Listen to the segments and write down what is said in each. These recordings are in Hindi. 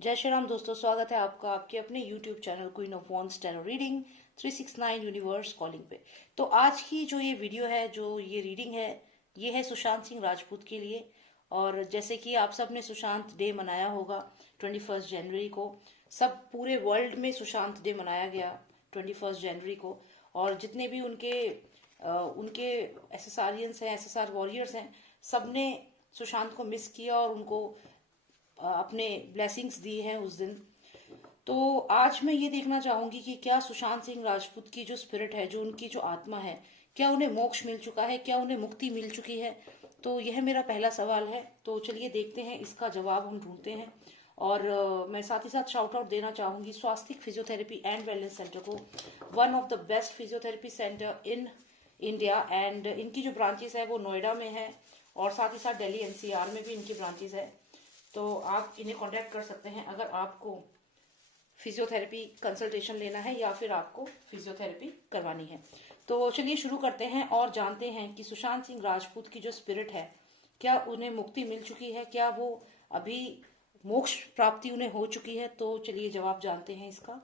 जय श्री राम दोस्तों, स्वागत है आपका आपके अपने YouTube channel queen of wands tarot reading 369 universe calling पे। तो आज की जो ये वीडियो है, जो ये रीडिंग है, ये है सुशांत सिंह राजपूत के लिए। और जैसे कि आप सब ने सुशांत डे मनाया होगा 21 जनवरी को। सब पूरे वर्ल्ड में सुशांत डे मनाया गया 21 जनवरी को। और जितने भी उनके एसएसआरियंस हैं, एसएसआर वॉरियर्स हैं, सब ने सुशांत को मिस किया और उनको अपने ब्लेसिंग्स दी हैं उस दिन। तो आज मैं ये देखना चाहूंगी कि क्या सुशांत सिंह राजपूत की जो स्पिरिट है, जो उनकी जो आत्मा है, क्या उन्हें मोक्ष मिल चुका है, क्या उन्हें मुक्ति मिल चुकी है। तो यह मेरा पहला सवाल है। तो चलिए देखते हैं, इसका जवाब हम ढूंढते हैं। और मैं साथ ही साथ शाउट आउट देना चाहूंगी स्वास्तिक फिजियोथेरेपी एंड वेलनेस सेंटर को, one of the best physiotherapy centre in India. And इनकी जो ब्रांचेस है वो नोएडा में है और साथ ही साथ दिल्ली एनसीआर में भी इनकी ब्रांचेस है। तो आप इन्हें कांटेक्ट कर सकते हैं अगर आपको फिजियोथेरेपी कंसल्टेशन लेना है या फिर आपको फिजियोथेरेपी करवानी है। तो चलिए शुरू करते हैं और जानते हैं कि सुशांत सिंह राजपूत की जो स्पिरिट है, क्या उन्हें मुक्ति मिल चुकी है, क्या वो अभी मोक्ष प्राप्ति उन्हें हो चुकी है। तो चलिए जवाब जानते हैं इसका।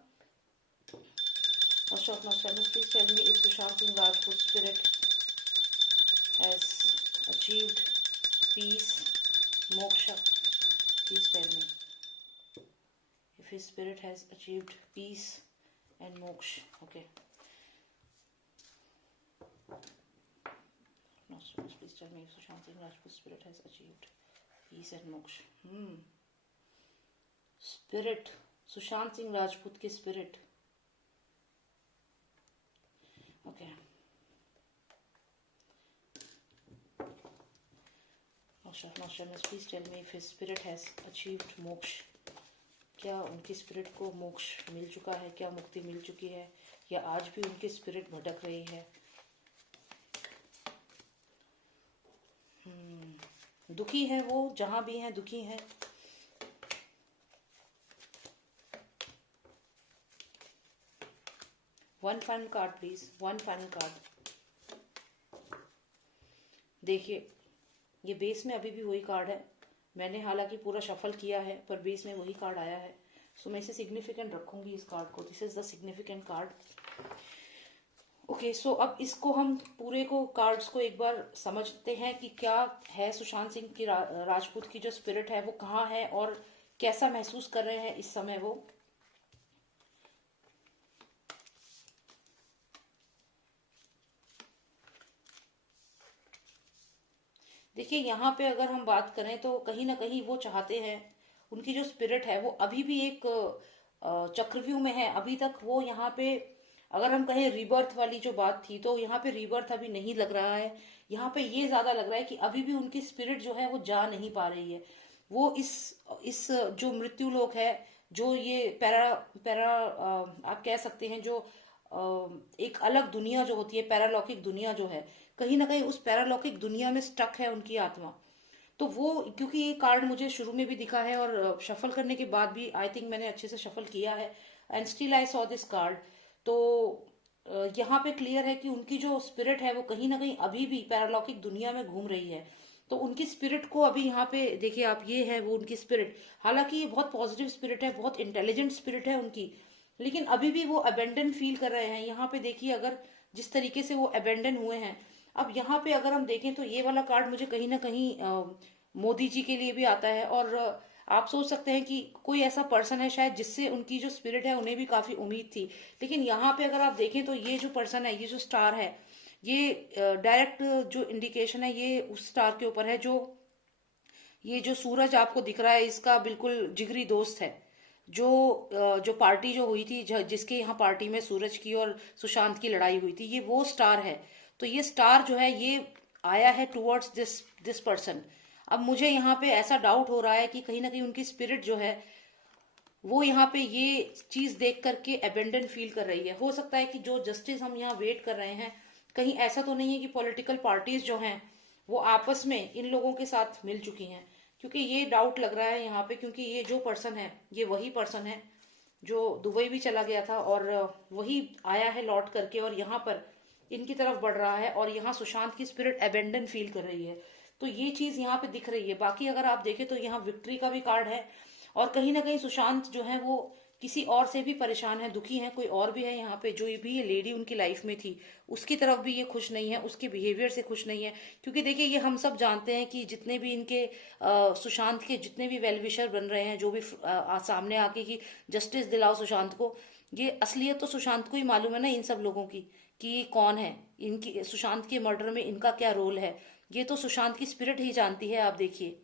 Please tell me if Sushant Singh Rajput spirit has achieved peace, moksha. Please tell me if his spirit has achieved peace and moksha. Okay. No, please tell me if Sushant Singh Rajput's spirit has achieved peace and moksha. Spirit, Sushant Singh Rajput की spirit. Okay, please tell me if his spirit has achieved moksha. क्या उनकी स्पिरिट को मोक्ष मिल चुका है, क्या मुक्ति मिल चुकी है, या आज भी उनकी स्पिरिट भटक रही है। दुखी है वो, जहां भी हैं दुखी हैं। One final card please, one final card. देखिए, ये बेस में अभी भी वही कार्ड है। मैंने हालांकि पूरा शफल किया है पर बेस में वही कार्ड आया है। सो मैं इसे सिग्निफिकेंट रखूंगी इस कार्ड को। This is the significant card. Okay, so अब इसको हम पूरे को कार्ड्स को एक बार समझते हैं कि क्या है सुशांत सिंह की राजपूत की जो स्पिरिट है वो कहाँ है और कैसा महसूस कर रहे हैं इस समय वो। देखिए, यहाँ पे अगर हम बात करें तो कहीं ना कहीं वो चाहते हैं, उनकी जो स्पिरिट है वो अभी भी एक चक्रव्यूह में है। अभी तक वो यहाँ पे, अगर हम कहें रीबर्थ वाली जो बात थी, तो यहाँ पे रीबर्थ अभी नहीं लग रहा है। यहाँ पे ये ज्यादा लग रहा है कि अभी भी उनकी स्पिरिट जो है वो जा नहीं पा रही है। वो इस जो मृत्यु लोक है, जो ये पैरा पैरा आप कह सकते हैं, जो एक अलग दुनिया जो होती है, पैरालौकिक दुनिया जो है, कहीं ना कहीं उस पैरालौकिक दुनिया में स्टक है उनकी आत्मा। तो वो, क्योंकि ये कार्ड मुझे शुरू में भी दिखा है और शफल करने के बाद भी आई थिंक मैंने अच्छे से शफल किया है and still I saw this card. तो यहाँ पे क्लियर है कि उनकी जो स्पिरिट है वो कहीं ना कहीं अभी भी पैरालौकिक दुनिया में घूम रही है। तो उनकी स्पिरिट को अभी यहाँ पे देखिए आप, ये है वो उनकी स्पिरिट। हालांकि ये बहुत पॉजिटिव स्पिरिट है, बहुत इंटेलिजेंट स्पिरिट है उनकी, लेकिन अभी भी वो अबेंडन फील कर रहे हैं। यहाँ पे देखिए, अगर जिस तरीके से वो अबेंडन हुए हैं। अब यहाँ पे अगर हम देखें तो ये वाला कार्ड मुझे कहीं ना कहीं मोदी जी के लिए भी आता है। और आप सोच सकते हैं कि कोई ऐसा पर्सन है शायद जिससे उनकी जो स्पिरिट है उन्हें भी काफी उम्मीद थी। लेकिन यहाँ पे अगर आप देखें तो ये जो पर्सन है, ये जो स्टार है, ये डायरेक्ट जो इंडिकेशन है ये उस स्टार के ऊपर है। जो ये जो सूरज आपको दिख रहा है, इसका बिल्कुल जिगरी दोस्त है। जो पार्टी जो हुई थी, जिसके यहाँ पार्टी में सूरज की और सुशांत की लड़ाई हुई थी, ये वो स्टार है। तो ये स्टार जो है ये आया है टुवर्ड्स दिस पर्सन। अब मुझे यहाँ पे ऐसा डाउट हो रहा है कि कहीं ना कहीं उनकी स्पिरिट जो है वो यहाँ पे ये चीज देख करके अबेंडन फील कर रही है। हो सकता है कि जो जस्टिस हम यहाँ वेट कर रहे हैं, कहीं ऐसा तो नहीं है कि पॉलिटिकल पार्टीज जो हैं वो आपस में इन लोगों के साथ मिल चुकी हैं, क्योंकि ये डाउट लग रहा है यहाँ पे। क्योंकि ये जो पर्सन है ये वही पर्सन है जो दुबई भी चला गया था और वही आया है लौट करके और यहाँ पर इनकी तरफ बढ़ रहा है। और यहाँ सुशांत की स्पिरिट अबेंडन फील कर रही है। तो ये चीज यहाँ पे दिख रही है। बाकी अगर आप देखें तो यहाँ विक्ट्री का भी कार्ड है और कहीं ना कहीं सुशांत जो है वो किसी और से भी परेशान है, दुखी है, कोई और भी है यहाँ पे, जो भी ये लेडी उनकी लाइफ में थी उसकी तरफ भी ये खुश नहीं है, उसके बिहेवियर से खुश नहीं है। क्योंकि देखिए ये हम सब जानते हैं कि जितने भी इनके सुशांत के जितने भी वेलविशर बन रहे हैं, जो भी सामने आके कि जस्टिस दिलाओ सुशांत को, ये असलियत तो सुशांत को ही मालूम है ना इन सब लोगों की, कि ये कौन है, इनकी सुशांत के मर्डर में इनका क्या रोल है। ये तो सुशांत की स्पिरिट ही जानती है। आप देखिए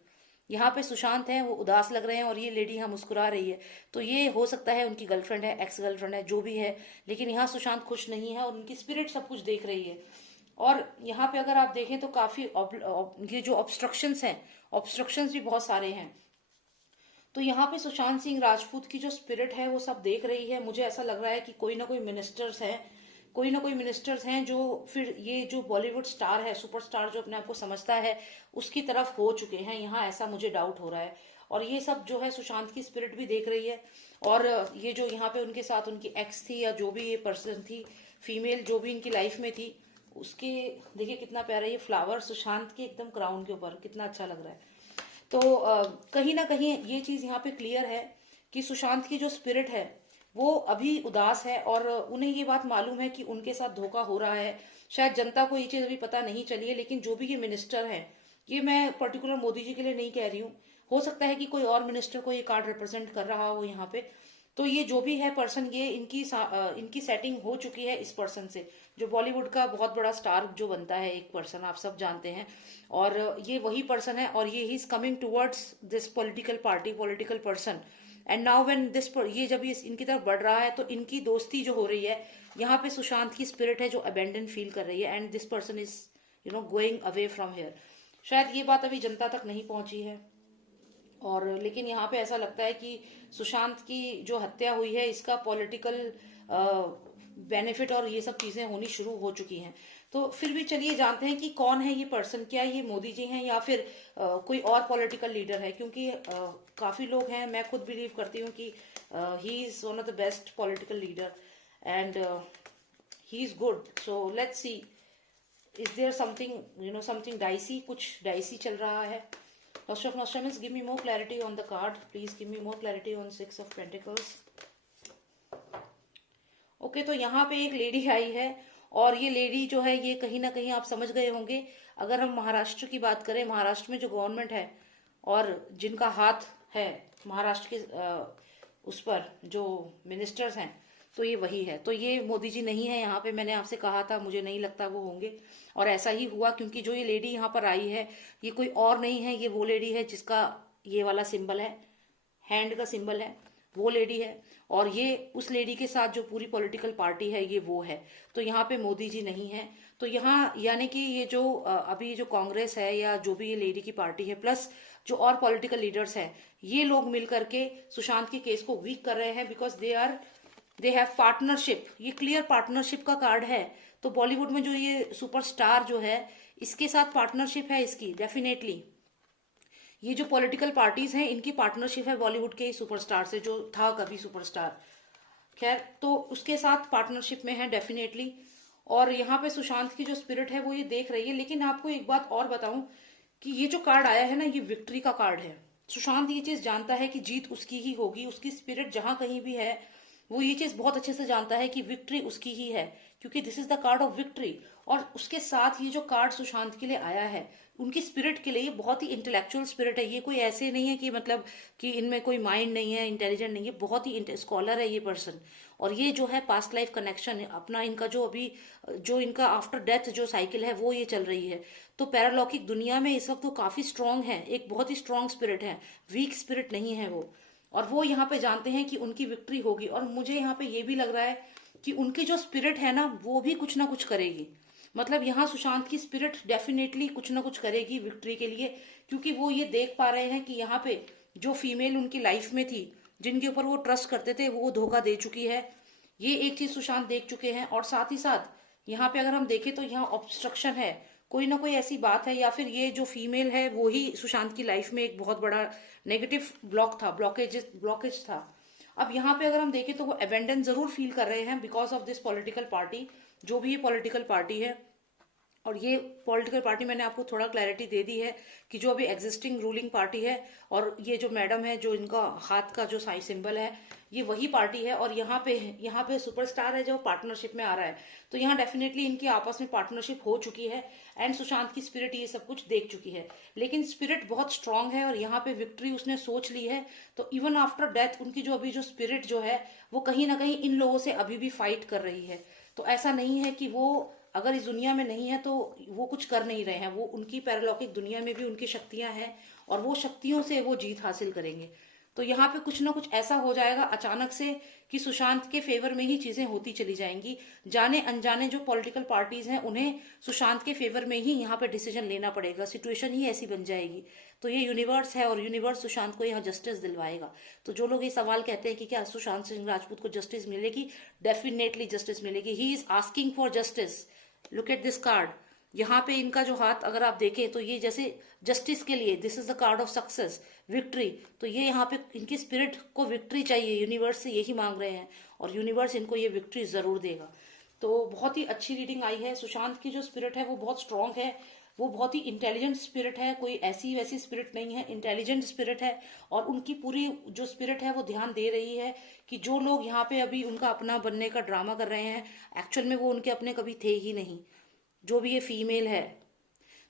यहाँ पे सुशांत है वो उदास लग रहे हैं और ये लेडी यहाँ मुस्कुरा रही है, तो ये हो सकता है उनकी गर्लफ्रेंड है, एक्स गर्लफ्रेंड है, जो भी है, लेकिन यहाँ सुशांत खुश नहीं है और उनकी स्पिरिट सब कुछ देख रही है। और यहाँ पे अगर आप देखें तो काफी ये जो ऑब्स्ट्रक्शंस हैं, ऑब्स्ट्रक्शंस भी बहुत सारे हैं। तो यहाँ पे सुशांत सिंह राजपूत की जो स्पिरिट है वो सब देख रही है। मुझे ऐसा लग रहा है कि कोई ना कोई मिनिस्टर्स हैं, कोई ना कोई मिनिस्टर्स हैं जो फिर ये जो बॉलीवुड स्टार है, सुपरस्टार जो अपने आप को समझता है, उसकी तरफ हो चुके हैं यहाँ, ऐसा मुझे डाउट हो रहा है। और ये सब जो है सुशांत की स्पिरिट भी देख रही है। और ये जो यहाँ पे उनके साथ उनकी एक्स थी या जो भी ये पर्सन थी, फीमेल जो भी इनकी लाइफ में थी, उसके देखिए कितना प्यारा ये फ्लावर सुशांत के एकदम क्राउन के ऊपर, कितना अच्छा लग रहा है। तो कहीं ना कहीं ये चीज यहाँ पे क्लियर है कि सुशांत की जो स्पिरिट है वो अभी उदास है और उन्हें ये बात मालूम है कि उनके साथ धोखा हो रहा है। शायद जनता को ये चीज अभी पता नहीं चली है, लेकिन जो भी ये मिनिस्टर है, ये मैं पर्टिकुलर मोदी जी के लिए नहीं कह रही हूँ, हो सकता है कि कोई और मिनिस्टर को ये कार्ड रिप्रेजेंट कर रहा हो यहाँ पे। तो ये जो भी है पर्सन, ये इनकी सेटिंग हो चुकी है इस पर्सन से, जो बॉलीवुड का बहुत बड़ा स्टार जो बनता है एक पर्सन, आप सब जानते हैं। और ये वही पर्सन है और ये he is coming towards this political party, political person. And now when this ये जब ये इनकी तरफ बढ़ रहा है तो इनकी दोस्ती जो हो रही है, यहाँ पे सुशांत की स्पिरिट है जो अबेंडन फील कर रही है and this person is going away from here. शायद ये बात अभी जनता तक नहीं पहुंची है, और लेकिन यहाँ पे ऐसा लगता है कि सुशांत की जो हत्या हुई है इसका पॉलिटिकल बेनिफिट और ये सब चीजें होनी शुरू हो चुकी हैं। तो फिर भी चलिए जानते हैं कि कौन है ये पर्सन, क्या ये मोदी जी हैं या फिर कोई और पॉलिटिकल लीडर है। क्योंकि काफी लोग हैं, मैं खुद बिलीव करती हूँ कि he is one of the best political leader and he is good. So let's see, is there something something dicey, कुछ डाइसी चल रहा है। Lord of Nostradamus, give me more clarity on the card. Please give me more clarity on Six of Pentacles. Okay तो यहाँ पे एक लेडी आई है और ये लेडी जो है ये कहीं ना कहीं आप समझ गए होंगे। अगर हम महाराष्ट्र की बात करें, महाराष्ट्र में जो गवर्नमेंट है और जिनका हाथ है महाराष्ट्र के उस पर जो मिनिस्टर्स हैं, तो ये वही है। तो ये मोदी जी नहीं है यहाँ पे, मैंने आपसे कहा था, मुझे नहीं लगता वो होंगे। और ऐसा ही हुआ क्योंकि जो ये लेडी यहाँ पर आई है ये कोई और नहीं है, ये वो लेडी है जिसका ये वाला सिंबल है, हैंड का सिंबल है, वो लेडी है। और ये उस लेडी के साथ जो पूरी पॉलिटिकल पार्टी है ये वो है। तो यहाँ पे मोदी जी नहीं है। तो यहाँ यानी कि ये जो अभी जो कांग्रेस है या जो भी ये लेडी की पार्टी है, प्लस जो और पॉलिटिकल लीडर्स हैं, ये लोग मिल करके सुशांत के केस को वीक कर रहे हैं बिकॉज दे हैव पार्टनरशिप। ये क्लियर पार्टनरशिप का कार्ड है। तो बॉलीवुड में जो ये सुपरस्टार जो है इसके साथ पार्टनरशिप है इसकी, डेफिनेटली। ये जो पॉलिटिकल पार्टीज हैं इनकी पार्टनरशिप है बॉलीवुड के सुपरस्टार से, जो था कभी सुपरस्टार, खैर तो उसके साथ पार्टनरशिप में है डेफिनेटली। और यहाँ पे सुशांत की जो स्पिरिट है वो ये देख रही है। लेकिन आपको एक बात और बताऊं कि ये जो कार्ड आया है ना, ये विक्ट्री का कार्ड है। सुशांत ये चीज जानता है कि जीत उसकी ही होगी, उसकी स्पिरिट जहां कहीं भी है वो ये चीज बहुत अच्छे से जानता है कि विक्ट्री उसकी ही है, क्योंकि this is the card of victory. और उसके साथ ये जो कार्ड सुशांत के लिए आया है, उनकी स्पिरिट के लिए ये बहुत ही इंटेलेक्चुअल स्पिरिट है। ये कोई ऐसे नहीं है कि मतलब कि इनमें कोई माइंड नहीं है, इंटेलिजेंट नहीं है, बहुत ही स्कॉलर है ये पर्सन। और ये जो है पास्ट लाइफ कनेक्शन अपना इनका जो अभी जो इनका आफ्टर डेथ जो साइकिल है वो ये चल रही है। तो पैरालौकिक दुनिया में इस वक्त वो काफी स्ट्रांग है, एक बहुत ही स्ट्रांग स्पिरिट है, वीक स्पिरिट नहीं है वो। और वो यहाँ पे जानते हैं कि उनकी विक्ट्री होगी। और मुझे यहाँ पे ये भी लग रहा है कि उनकी जो स्पिरिट है ना वो भी कुछ ना कुछ करेगी। मतलब यहाँ सुशांत की स्पिरिट डेफिनेटली कुछ ना कुछ करेगी विक्ट्री के लिए, क्योंकि वो ये देख पा रहे हैं कि यहाँ पे जो फीमेल उनकी लाइफ में थी, जिनके ऊपर वो ट्रस्ट करते थे, वो धोखा दे चुकी है। ये एक चीज सुशांत देख चुके हैं। और साथ ही साथ यहाँ पे अगर हम देखें तो यहाँ ऑब्स्ट्रक्शन है, कोई ना कोई ऐसी बात है, या फिर ये जो फीमेल है वो ही सुशांत की लाइफ में एक बहुत बड़ा नेगेटिव ब्लॉकेज था। अब यहाँ पे अगर हम देखें तो वो अबेंडन जरूर फील कर रहे हैं because of this political party, जो भी ये पॉलिटिकल पार्टी है। और ये पॉलिटिकल पार्टी मैंने आपको थोड़ा क्लैरिटी दे दी है कि जो अभी एग्जिस्टिंग रूलिंग पार्टी है, और ये जो मैडम है जो इनका हाथ का जो साई सिंबल है, ये वही पार्टी है। और यहाँ पे सुपरस्टार है जो पार्टनरशिप में आ रहा है, तो यहाँ डेफिनेटली इनकी आपस में पार्टनरशिप हो चुकी है एंड सुशांत की स्पिरिट ये सब कुछ देख चुकी है। लेकिन स्पिरिट बहुत स्ट्रांग है और यहाँ पे विक्ट्री उसने सोच ली है। तो इवन आफ्टर डेथ उनकी जो अभी जो स्पिरिट जो है वो कहीं ना कहीं इन लोगों से अभी भी फाइट कर रही है। तो ऐसा नहीं है कि वो अगर इस दुनिया में नहीं है तो वो कुछ कर नहीं रहे हैं, वो उनकी पैरालौकिक दुनिया में भी उनकी शक्तियां हैं और वो शक्तियों से वो जीत हासिल करेंगे। तो यहाँ पे कुछ ना कुछ ऐसा हो जाएगा अचानक से कि सुशांत के फेवर में ही चीजें होती चली जाएंगी। जाने अनजाने जो पॉलिटिकल पार्टीज हैं उन्हें सुशांत के फेवर में ही यहाँ पे डिसीजन लेना पड़ेगा, सिचुएशन ही ऐसी बन जाएगी। तो ये यूनिवर्स है और यूनिवर्स सुशांत को यहाँ जस्टिस दिलवाएगा। तो जो लोग ये सवाल कहते हैं कि क्या सुशांत सिंह राजपूत को जस्टिस मिलेगी, डेफिनेटली जस्टिस मिलेगी। He is asking for justice. Look at this card, यहाँ पे इनका जो हाथ अगर आप देखें तो ये जैसे जस्टिस के लिए, this is the card of success, victory. तो ये यहाँ पे इनकी स्पिरिट को विक्ट्री चाहिए, यूनिवर्स से यही मांग रहे हैं और यूनिवर्स इनको ये विक्ट्री जरूर देगा। तो बहुत ही अच्छी रीडिंग आई है। सुशांत की जो स्पिरिट है वो बहुत स्ट्रांग है, वो बहुत ही इंटेलिजेंट स्पिरिट है, कोई ऐसी वैसी स्पिरिट नहीं है, इंटेलिजेंट स्पिरिट है। और उनकी पूरी जो स्पिरिट है वो ध्यान दे रही है कि जो लोग यहाँ पे अभी उनका अपना बनने का ड्रामा कर रहे हैं, एक्चुअल में वो उनके अपने कभी थे ही नहीं, जो भी ये फीमेल है।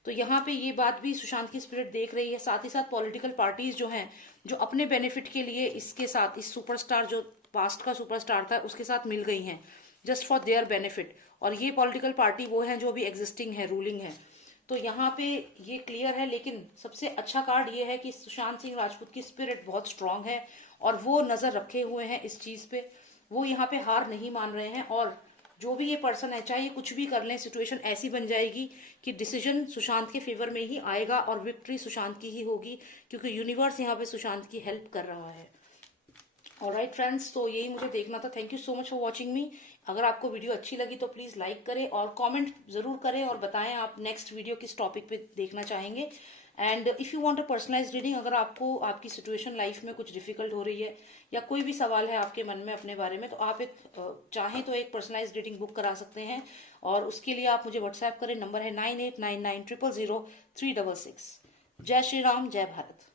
तो यहाँ पे ये बात भी सुशांत की स्पिरिट देख रही है। साथ ही साथ पॉलिटिकल पार्टीज जो हैं, जो अपने बेनिफिट के लिए इसके साथ, इस सुपरस्टार जो पास्ट का सुपरस्टार था उसके साथ मिल गई हैं, जस्ट फॉर देयर बेनिफिट। और ये पॉलिटिकल पार्टी वो है जो अभी एग्जिस्टिंग है, रूलिंग है। तो यहाँ पे ये क्लियर है। लेकिन सबसे अच्छा कार्ड ये है कि सुशांत सिंह राजपूत की स्पिरिट बहुत स्ट्रांग है और वो नजर रखे हुए हैं इस चीज पे, वो यहाँ पे हार नहीं मान रहे हैं। और जो भी ये पर्सन है, चाहे ये कुछ भी कर लें, सिचुएशन ऐसी बन जाएगी कि डिसीजन सुशांत के फेवर में ही आएगा और विक्ट्री सुशांत की ही होगी, क्योंकि यूनिवर्स यहाँ पे सुशांत की हेल्प कर रहा है। ऑलराइट फ्रेंड्स, तो यही मुझे देखना था। Thank you so much for watching मी। अगर आपको वीडियो अच्छी लगी तो प्लीज लाइक करें और कमेंट जरूर करें और बताएं आप नेक्स्ट वीडियो किस टॉपिक पे देखना चाहेंगे। And if you want a personalised reading, अगर आपको आपकी सिचुएशन लाइफ में कुछ डिफिकल्ट हो रही है या कोई भी सवाल है आपके मन में अपने बारे में, तो आप एक चाहें तो एक पर्सनलाइज्ड रीडिंग बुक करा सकते हैं। और उसके लिए आप मुझे व्हाट्सएप करें, नंबर है 9899000366। जय श्री राम, जय भारत।